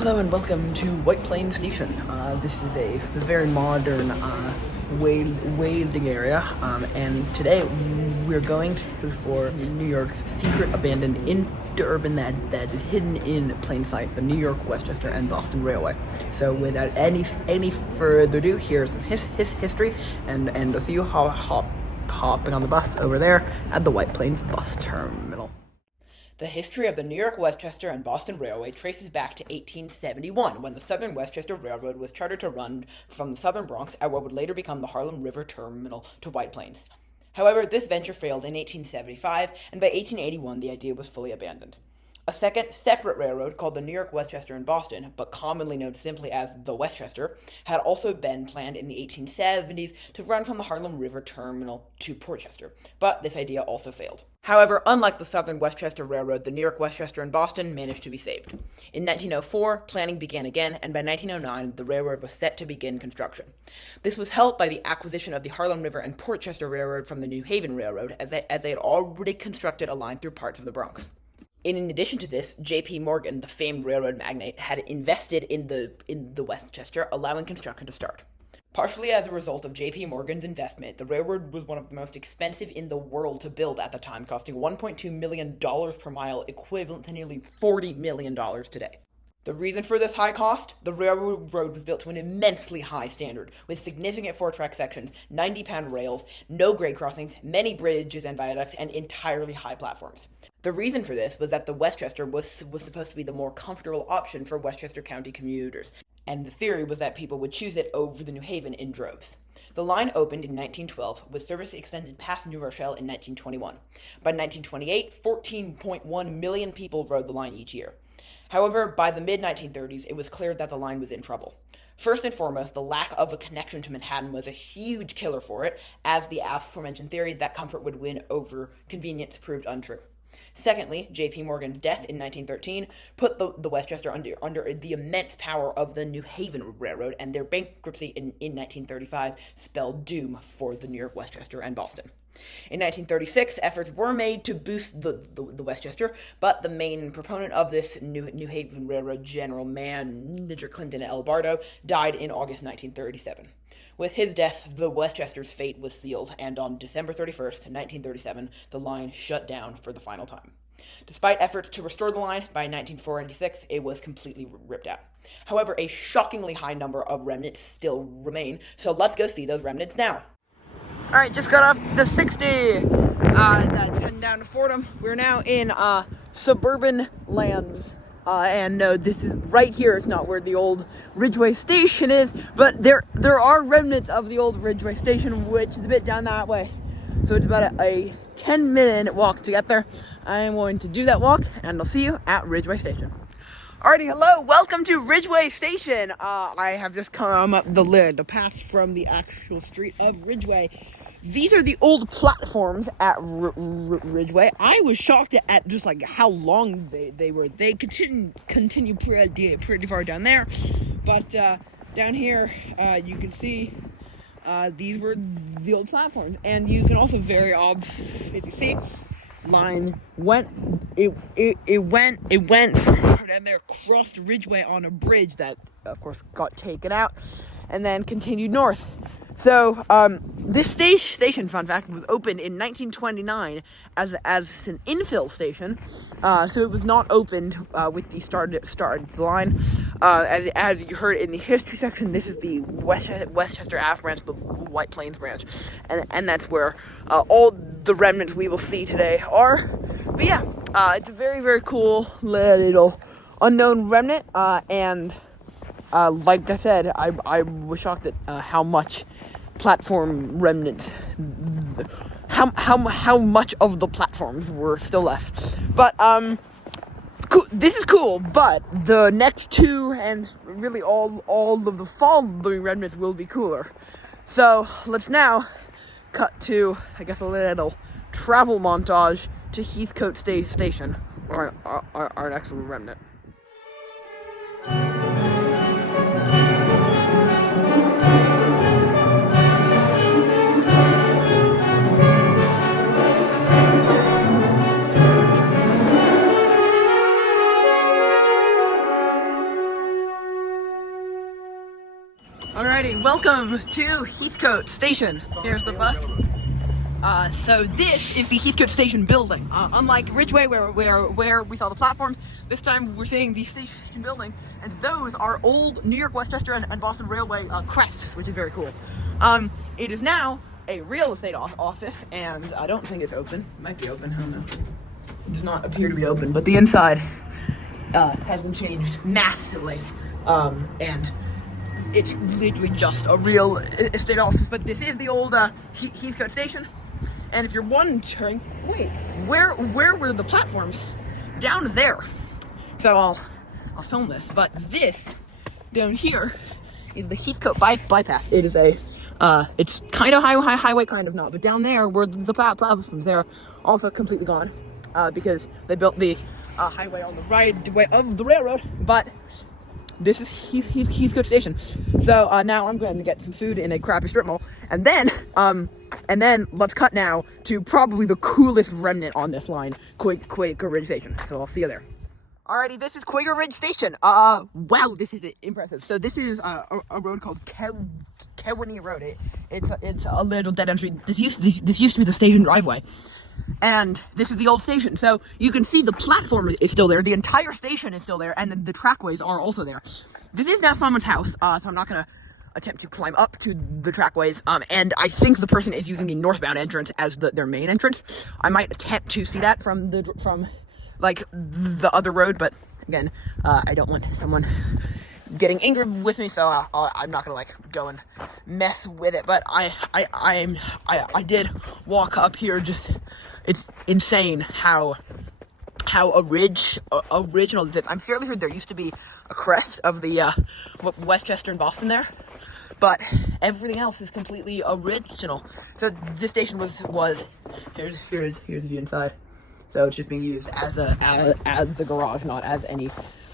Hello and welcome to White Plains Station. This is a very modern waiting area, and today we're going to for New York's secret abandoned interurban that is hidden in plain sight, the New York, Westchester, and Boston Railway. So without any further ado, here's some history, and I'll see you hopping on the bus over there at the White Plains bus terminal. The history of the New York, Westchester, and Boston Railway traces back to 1871, when the Southern Westchester Railroad was chartered to run from the southern Bronx at what would later become the Harlem River Terminal to White Plains. However, this venture failed in 1875, and by 1881 the idea was fully abandoned. A second, separate railroad called the New York, Westchester, and Boston, but commonly known simply as the Westchester, had also been planned in the 1870s to run from the Harlem River Terminal to Portchester, but this idea also failed. However, unlike the Southern Westchester Railroad, the New York, Westchester, and Boston managed to be saved. In 1904, planning began again, and by 1909, the railroad was set to begin construction. This was helped by the acquisition of the Harlem River and Portchester Railroad from the New Haven Railroad, as they had already constructed a line through parts of the Bronx. In addition to this, J.P. Morgan, the famed railroad magnate, had invested in the Westchester, allowing construction to start. Partially as a result of J.P. Morgan's investment, the railroad was one of the most expensive in the world to build at the time, costing $1.2 million per mile, equivalent to nearly $40 million today. The reason for this high cost? The railroad was built to an immensely high standard, with significant four-track sections, 90-pound rails, no grade crossings, many bridges and viaducts, and entirely high platforms. The reason for this was that the Westchester was supposed to be the more comfortable option for Westchester County commuters, and the theory was that people would choose it over the New Haven in droves. The line opened in 1912, with service extended past New Rochelle in 1921. By 1928, 14.1 million people rode the line each year. However, by the mid-1930s, it was clear that the line was in trouble. First and foremost, the lack of a connection to Manhattan was a huge killer for it, as the aforementioned theory that comfort would win over convenience proved untrue. Secondly, J.P. Morgan's death in 1913 put the Westchester under the immense power of the New Haven Railroad, and their bankruptcy in 1935 spelled doom for the New York, Westchester, and Boston. In 1936, efforts were made to boost the Westchester, but the main proponent of this New Haven Railroad, General Manager Clinton L. Bartow, died in August 1937. With his death, the Westchester's fate was sealed, and on December 31st, 1937, the line shut down for the final time. Despite efforts to restore the line, by 1946, it was completely ripped out. However, a shockingly high number of remnants still remain, so let's go see those remnants now. Alright, just got off the 60, that's heading down to Fordham. We're now in suburban lands. And no, this is right here. It's not where the old Ridgeway Station is, but there are remnants of the old Ridgeway Station, which is a bit down that way. So it's about a 10-minute walk to get there. I am going to do that walk, and I'll see you at Ridgeway Station. Alrighty, hello, welcome to Ridgeway Station. I have just come up the path from the actual street of Ridgeway. These are the old platforms at Ridgeway. I was shocked at just like how long they were. They continue pretty far down there, but down here you can see these were the old platforms, and you can also very obviously see line went down there, crossed Ridgeway on a bridge that of course got taken out, and then continued north. So, this station, fun fact, was opened in 1929 as an infill station, so it was not opened with the started line. As you heard in the history section, this is the Westchester Av branch, the White Plains branch, and that's where all the remnants we will see today are. But yeah, it's a very, very cool little unknown remnant, and like I said, I was shocked at how much platform remnants, how much of the platforms were still left. But cool. This is cool, but the next two and really all of the following remnants will be cooler. So let's now cut to, I guess, a little travel montage to Heathcote Station, our next remnant. Alrighty, welcome to Heathcote Station. Here's the bus. So this is the Heathcote Station building. Unlike Ridgeway, where we saw the platforms, this time we're seeing the station building, and those are old New York, Westchester, and Boston Railway crests, which is very cool. It is now a real estate office, and I don't think it's open. It might be open, I don't know. It does not appear to be open, but the inside has been changed massively, and it's literally just a real estate office. But this is the old Heathcote Station, and if you're wondering, wait, where were the platforms? Down there. So I'll film this, but this down here is the Heathcote bypass. It is a it's kind of highway, kind of not, but down there where the platforms, they're also completely gone because they built the highway on the right way of the railroad. But this is Heathcote Station. So now I'm going to get some food in a crappy strip mall, and then let's cut now to probably the coolest remnant on this line, Quaker Ridge Station. So I'll see you there. Alrighty, this is Quaker Ridge Station. Wow, this is impressive. So this is a road called Kewanee Road. It's a little dead end street. This used to be the station driveway, and this is the old station. So you can see the platform is still there. The entire station is still there, and the trackways are also there. This is now someone's house, so I'm not gonna attempt to climb up to the trackways. And I think the person is using the northbound entrance as their main entrance. I might attempt to see that from like the other road, but again, I don't want someone getting angry with me, so I'm not gonna like go and mess with it. But I did walk up here. Just, it's insane how original this is. I'm fairly sure there used to be a crest of the Westchester and Boston there, but everything else is completely original. So this station was here's the view inside. So it's just being used as the garage, not as any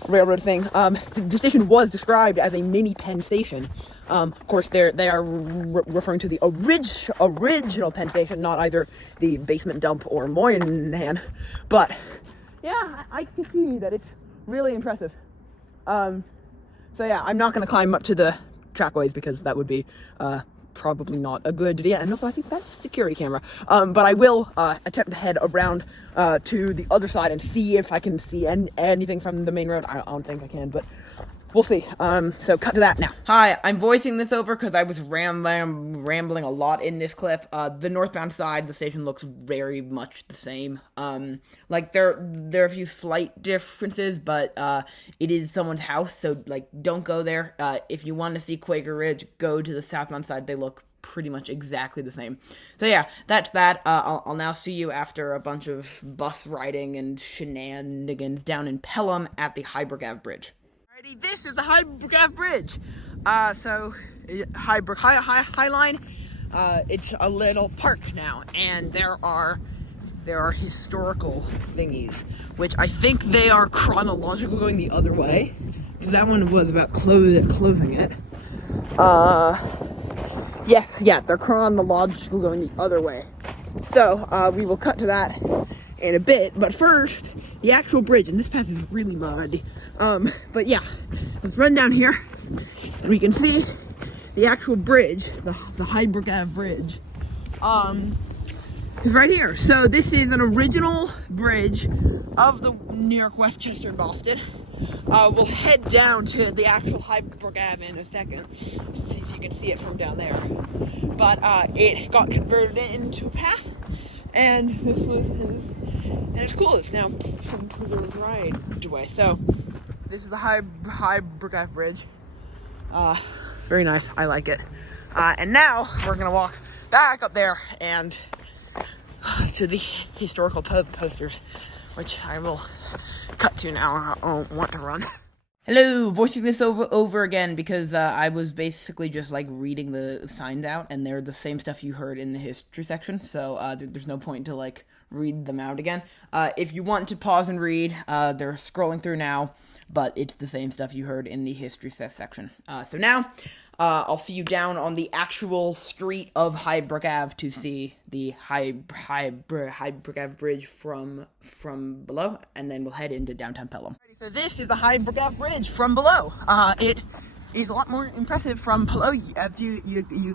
railroad thing. The station was described as a mini Penn Station. Of course, they are referring to the original Penn Station, not either the basement dump or Moynihan. But yeah, I can see that it's really impressive. So yeah, I'm not going to climb up to the trackways because that would be probably not a good idea, and also I think that's a security camera. But I will attempt to head around to the other side and see if I can see anything from the main road. I don't think I can, but we'll see. So cut to that now. Hi, I'm voicing this over because I was rambling a lot in this clip. The northbound side of the station looks very much the same. Like there are a few slight differences, but it is someone's house, so like don't go there. If you want to see Quaker Ridge, go to the southbound side. They look pretty much exactly the same. So yeah, that's that. I'll now see you after a bunch of bus riding and shenanigans down in Pelham at the Highbrook Av Bridge. Alrighty, this is the Highbrook Av Bridge. So Highbrook High Line. It's a little park now, and there are historical thingies, which I think they are chronological going the other way, because that one was about closing it. Yes, yeah, they're chronological going the other way. So, we will cut to that in a bit, but first, the actual bridge, and this path is really muddy. But yeah, let's run down here, and we can see the actual bridge, the Highbrook Av Bridge, is right here. So this is an original bridge of the New York, Westchester, and Boston. We'll head down to the actual Highbrook Ave in a second, see if you can see it from down there. But it got converted into a path, and it's cool. It's now preserved Ridgeway. So this is the Highbrook Av Bridge. Very nice. I like it. And now we're gonna walk back up there and to the historical posters, which I will cut to now. I don't want to run. Hello, voicing this over again because I was basically just like reading the signs out, and they're the same stuff you heard in the history section, so there's no point to like read them out again. If you want to pause and read, they're scrolling through now, but it's the same stuff you heard in the history section. So now, I'll see you down on the actual street of Highbrook Ave to see the Highbrook Ave Bridge from below, and then we'll head into downtown Pelham. So this is the Highbrook Ave Bridge from below. It is a lot more impressive from below. As you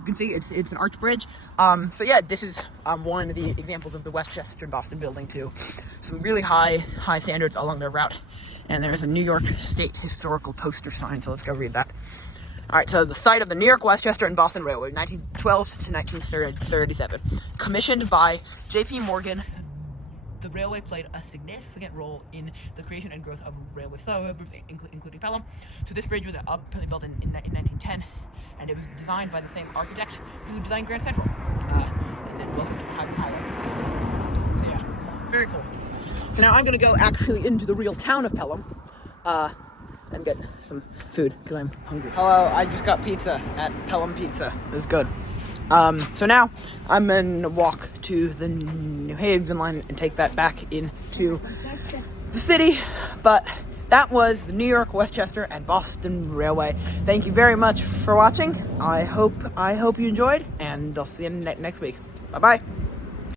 can see, it's an arch bridge. So yeah, this is one of the examples of the Westchester and Boston building too. Some really high standards along their route. And there's a New York State historical poster sign, so let's go read that. All right, so the site of the New York, Westchester, and Boston Railway, 1912 to 1937. Commissioned by J.P. Morgan, the railway played a significant role in the creation and growth of railway suburbs, including Pelham. So this bridge was built in 1910, and it was designed by the same architect who designed Grand Central. And then welcome to Highbrook. So yeah, very cool. So now I'm going to go actually into the real town of Pelham. And get some food because I'm hungry. Hello, I just got pizza at Pelham Pizza. It was good. So now I'm gonna walk to the New Haven line and take that back into the city. But that was the New York, Westchester, and Boston Railway. Thank you very much for watching. I hope you enjoyed, and I'll see you next week. Bye bye.